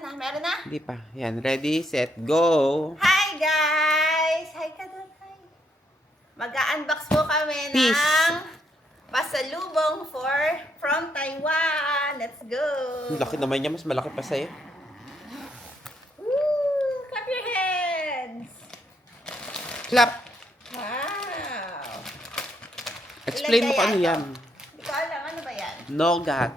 na? Meron na? Hindi pa. Yan, ready, set, go! Hi guys! Hi ka doon, hi. Mag-unbox po kami Peace. ng pasalubong from Taiwan. Let's go! Ang laki naman niya, mas malaki pa sa'yo. Woo! Clap your hands! Clap! Wow! Explain mo Ilan kung ano kaya yan. to? Hindi ko alam, ano ba yan? Nougat.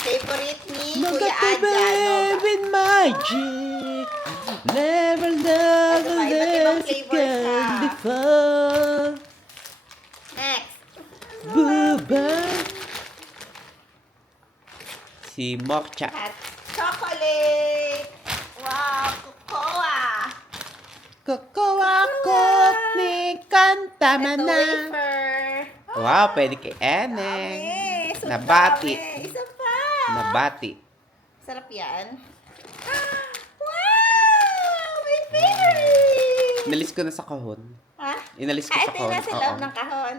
Favorite ni Kuya Nougat Adja, baby with magic. Never, never, Ano ba? Iba't ibang never flavors again na. before. Next! Buba. Si Mocha. Hot chocolate! Wow! Cocoa! Cocoa ko ni kanta Ito man na. wafer. Wow, pwede kay Eneng. Dami. So Nabati. dami. Isa pa. Nabati. Sarap yan. Wow! My favorite! Inalis ko na sa kahon. Ha? Inalis ko sa Ito yung kahon. nasa loob ng kahon.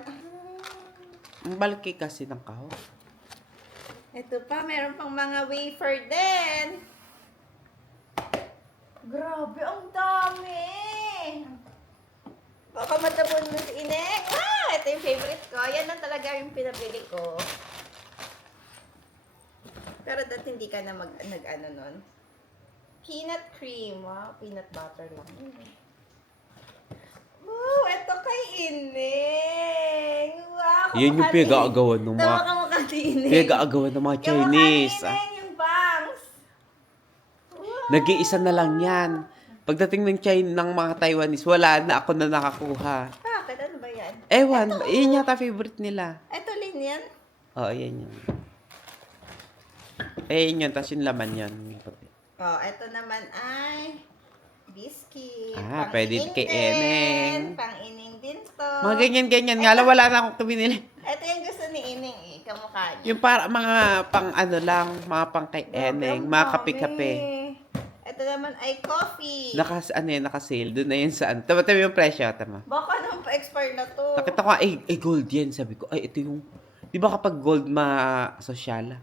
Ang balki kasi ng kahon. Ito pa, meron pang mga wafer din. Grabe, ang dami! Baka matabon mo si Ineng. Wow! Ito yung favorite ko. Yan lang talaga yung pinabili ko. Pero dati hindi ka na nag-ano nun. Peanut cream. Wow, peanut butter lang. Wow, ito kay Ineng. Wow, Yan yung pinag-aagawan ng mga... Tawa ka mukha ni Ineng. Pinag-aagawan ng mga Chinese. Yung mukha ni Ineng, yung bangs. Wow. Nag-iisa na lang yan. Pagdating ng China ng mga Taiwanese, wala na, ako na nakakuha. Bakit? Ano ba yan? Ewan, yun yata favorite nila. Ito Lin yan? Oo, yan yun. Yun yun, tapos yung laman yun. Oh, ito naman ay biscuit. Ah, pwede kay Eneng. Pang-ining din to. Mga ganyan-ganyan. Nga lang, wala na akong binili. Ito yung gusto ni Ining eh. Kamukha niya. Yung para mga pang ano lang, mga pang kay Eneng, mga kape-kape. Ito naman ay coffee. Naka-sale. Doon na yun saan. Tama yung presyo, tama. Baka naman pa-expire na to. Nakita ko, gold yan. Sabi ko, ito yung... Di ba kapag gold ma-sosyala?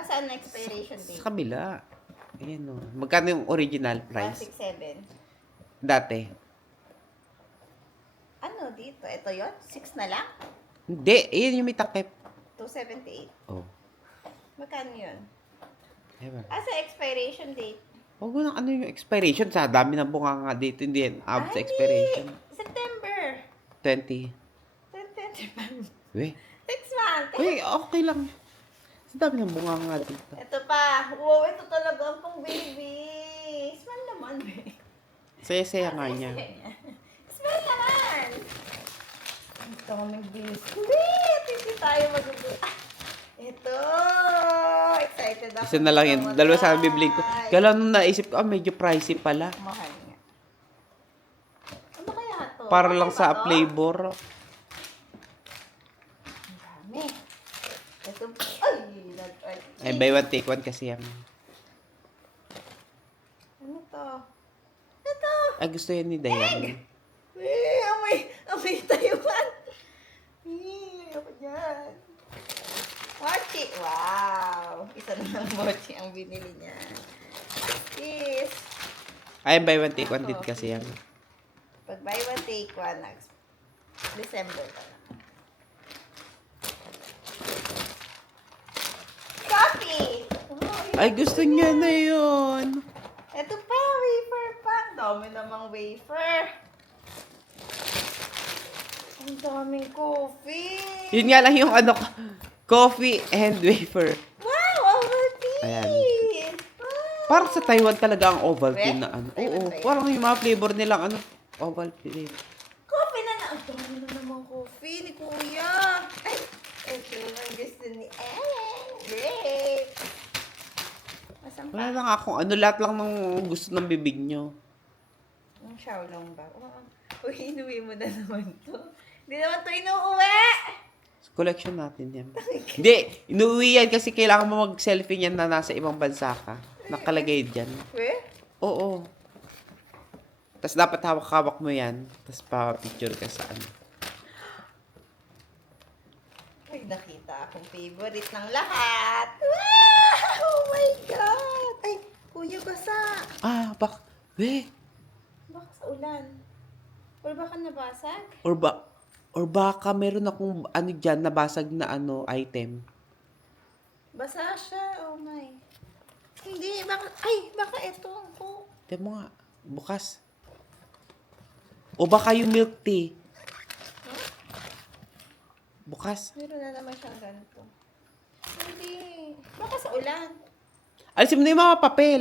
Saan na expiration date? Sa kabila. Ayan o. Magkano yung original price? 167. Dati. Ano dito? Ito yon 6 na lang? Hindi. Ayan yung may takip. 278. Oh. Magkano yun? Ewan. Sa expiration date? Huwag mo ano yung expiration. Sa dami ng bunga nga dito. Hindi yan. Abot sa expiration. September. 20. 2025. Weh. 6 months. Weh, okay lang. Sa dami ng bunga nga dito. Ito pa. Wow, ito talaga ang pang baby. Smell naman, eh. Saya-saya nga niya. Smell naman. Ito kaming biscuit. Hindi tayo magugulat. Ito. Excited ako. Isa na lang yan. Dalawa sana bibili ko. Kaya lang nung naisip ko, medyo pricey pala. Mahal nga. Ano kaya to? Para Ano lang ba sa to? flavor. Ang dami. Ito. Ay, buy one, take one kasi yan. Ano to? Ito. Ay, gusto yan ni Dayan. Amoy Taiwan. Ako dyan. Mochi. Wow. Isa na lang mochi ang binili niya. This. Ay, buy one, take one din kasi yan. Pag buy one, take one. Next December pa na. Coffee. Oh, Ay, gusto niya na yun. ito pa, wafer pa. Ang dami namang wafer. Ang daming coffee. Yun nga lang yung ano, coffee and wafer. Wow, Ovaltine! Ayan. Wow. Parang sa Taiwan talaga ang Ovaltine Weh? na ano. Taiwan Oo, ba yun? parang yung mga flavor nilang ano, Ovaltine. Coffee na na. Ang dami na namang coffee ni Kuya. Ay, ito ang gusto ni Great. Masan Wala pa? lang akong ano, lahat lang ng gusto ng bibig nyo. Ang Xiaolong ba? Uy, inuwi mo na naman to. Hindi naman to inuuwi. Collection natin yan. Hindi, inuwi yan kasi kailangan mo mag-selfie niyan na nasa ibang bansa ka. Nakalagay dyan. Weh? Oo. Tapos dapat hawak-hawak mo yan. Tapos pa-picture ka sa ano. Ay, nakita akong favorite ng lahat. Wow! Oh my God! Baka sa ulan. Or baka nabasag? Or baka meron akong ano dyan, nabasag na ano, item. Basa siya. Oh my. Hindi. Baka ito. Oh. Tignan mo nga, bukas. O baka yung milk tea. Bukas. Meron na naman siyang ganito. Hindi. Baka sa ulan. Alisin mo na yung mga papel.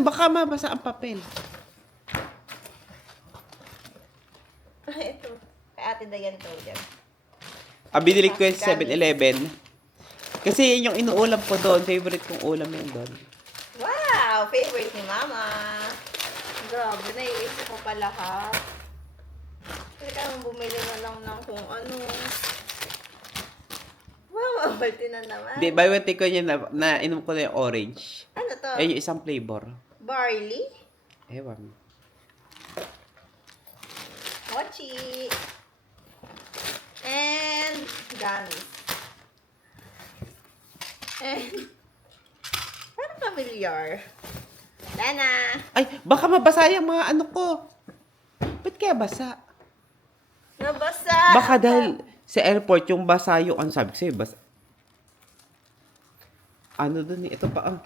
Baka mabasa ang papel. Ito. Kay Ate Dayan to dyan. Binili ko yung 7-Eleven. Kasi yun yung inuulam ko doon. Favorite kong ulam yun doon. Wow! Favorite ni Mama. Grabe, naiisip ko pa lahat. Kailangan bumili na lang ng kung ano. Wow, abalti na naman. Hindi, buy one take one yun na inom ko na yung orange. Ano to? Ayun yung isang flavor. Barley? Ewan. Mochi. And gummies. And parang familiar. Wala na. Ay, baka mabasa yung mga ano ko. Ba't kaya basa? Nabasa. Baka dahil sa airport yung basa yung, ano sabi ko sa'yo, basa. Ano dun eh, ito pa ang.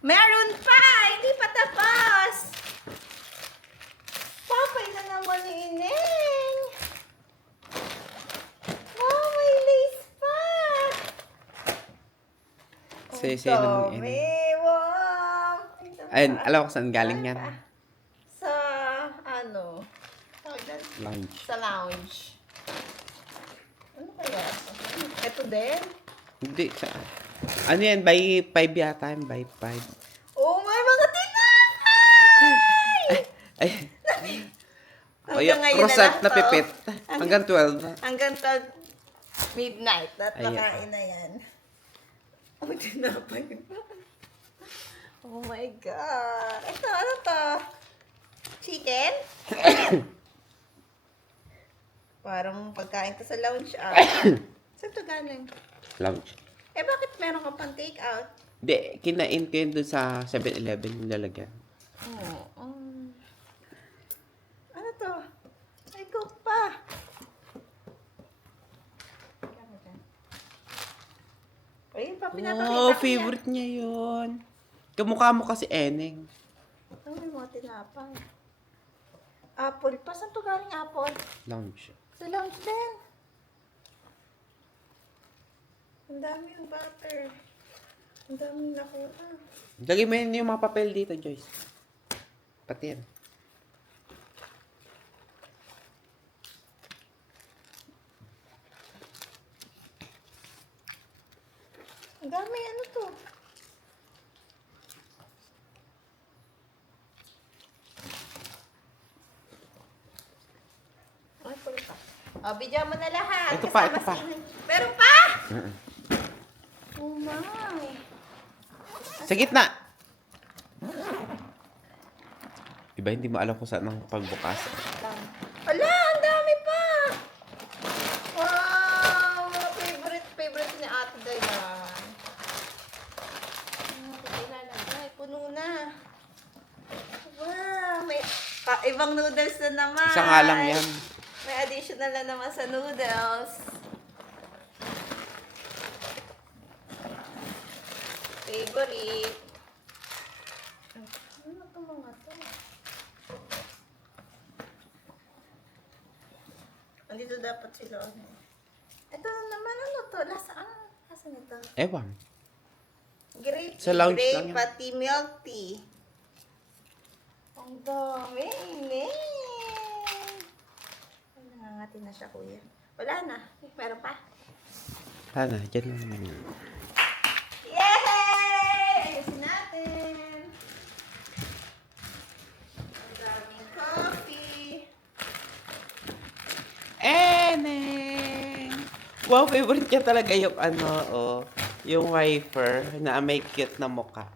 Meron pa! Hindi pa tapos! Papay na naman ni Ineng! Wow, may lace pa! Say naman dami! yun. Wow! Ito Ayun, pa. alam ko saan galing yan. Pa. Sa, ano? Tawag doon? Lunch. Sa lounge. Ano kaya? Ito din? Hindi, sa. Ano yan, by 5 yata yan, by 5. Oh, may mga tinapay! Ay. O Hanggang yung ngayon croissant na na lang to. pipit. Hanggang 12. Hanggang till midnight. At Ayan. nakain na yan. Oh, tinapay pa. Oh my God. Ito, ano to? Chicken? Parang pagkain ko sa lounge Saan to galing? Lunch. Eh, bakit meron ka pang take out? Hindi, kinain ko yun dun sa 7-Eleven yung lalagyan. Oh, ano to? Ay, cook pa. Ayun pa, pinapakita Oh, ko favorite niya yun. Kamukha mo kasi Eneng. yan. Ano may mga tinapay? Apple pa. Saan to galing apple? Lunch. Sa lounge din. Ang dami yung butter. Ang dami nakuha. Lagay mo yun yung mga papel dito, Joyce. Pati yan. Ang dami, ano to? Ay, pala pa. O, bidyan mo na lahat. Ito pa, Kasama ito pa. si Ineng. Meron pa? Oh my. Sa gitna! Iba, hindi mo alam kung saan ang pagbukas. Ala, ang dami pa! Wow! Favorite ni Ate Dayan. Ay, puno na. Wow! May ibang noodles na naman. Isa nga lang yan. May additional na naman sa noodles. Favorite. Ano ito mga to? Andito dapat sila. Ito naman, ano to? Lasa nito? Ewan. Grape Sa lounge grape lang yan. pati milk tea. Ang dami. Nangangati na siya, kuya. Wala na. Meron pa. Sana, dyan lang naman yun. Yay! Ayusin natin. Ang daming coffee. Eneng! Wow, favorite niya talaga yung ano, yung wafer na may cute na mukha.